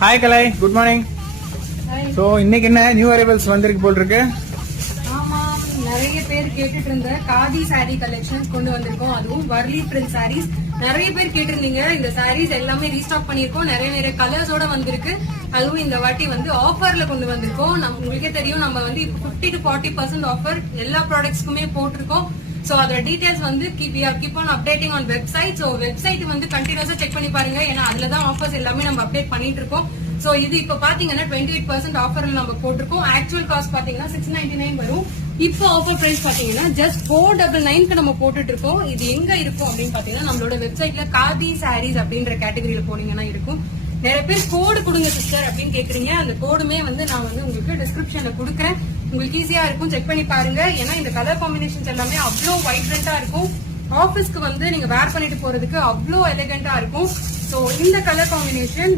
Hi கலை, good morning. So இன்னைக்கு என்ன new arrivals வந்திருக்கு போல் இருக்கு? ஆமா, நிறைய பேர் கேட்டுட்டு இருந்த காதி சாரி கலெக்ஷன் கொண்டு வந்திருக்கோம். அதுவும் வர்லி பிரிண்ட் சாரீஸ் நிறைய பேர் கேட்டிருந்தீங்க. இந்த சாரீஸ் எல்லாமே ரீஸ்டாக் பண்ணிருக்கோம். நிறைய கலர்ஸோட வந்திருக்கு. அதுவும் இந்த வாட்டி வந்து ஆஃபர்ல கொண்டு வந்திருக்கோம். உங்களுக்கே தெரியும், நம்ம வந்து 50 to 40% ஆஃபர் எல்லா ப்ராடக்ட்ஸ்க்குமே போட்டிருக்கோம். சோ அதோட டீடைல்ஸ் வந்து keep on updating on website. So website வந்து கண்டினியூஸா செக் பண்ணி பாருங்க. ஏன்னா அதுலதான் ஆஃபர்ஸ் எல்லாமே நம்ம அப்டேட் பண்ணிட்டு இருக்கோம். சோ இது இப்ப பாத்தீங்கன்னா 28% ஆஃபர்ல நம்ம போட்டிருக்கோம். ஆக்சுவல் காஸ்ட் பாத்தீங்கன்னா 699 வரும். இப்போ ஆஃபர் பிரைஸ் பாத்தீங்கன்னா ஜஸ்ட் 499க்கு நம்ம போட்டுட்டு இருக்கோம். இது எங்க இருக்கும் அப்படின்னு பாத்தீங்கன்னா நம்மளோட வெப்சைட்ல காதி சாரீஸ் அப்படின்ற கேட்டகரியில போனீங்கன்னா இருக்கும். நிறைய பேர் கோடு கொடுங்க சிஸ்டர் அப்படின்னு கேக்குறீங்க. அந்த கோடுமே வந்து நான் வந்து உங்களுக்கு டிஸ்கிரிப்ஷன்ல கொடுக்குறேன். உங்களுக்கு ஈஸியா இருக்கும், செக் பண்ணி பாருங்க. ஏன்னா இந்த கலர் காம்பினேஷன்ஸ் எல்லாமே அவ்வளோ வைப்ரண்டா இருக்கும். ஆபீஸ்க்கு வந்து நீங்க வேர் பண்ணிட்டு போறதுக்கு அவ்வளோ எலிகண்டா இருக்கும். சோ இந்த கலர் காம்பினேஷன்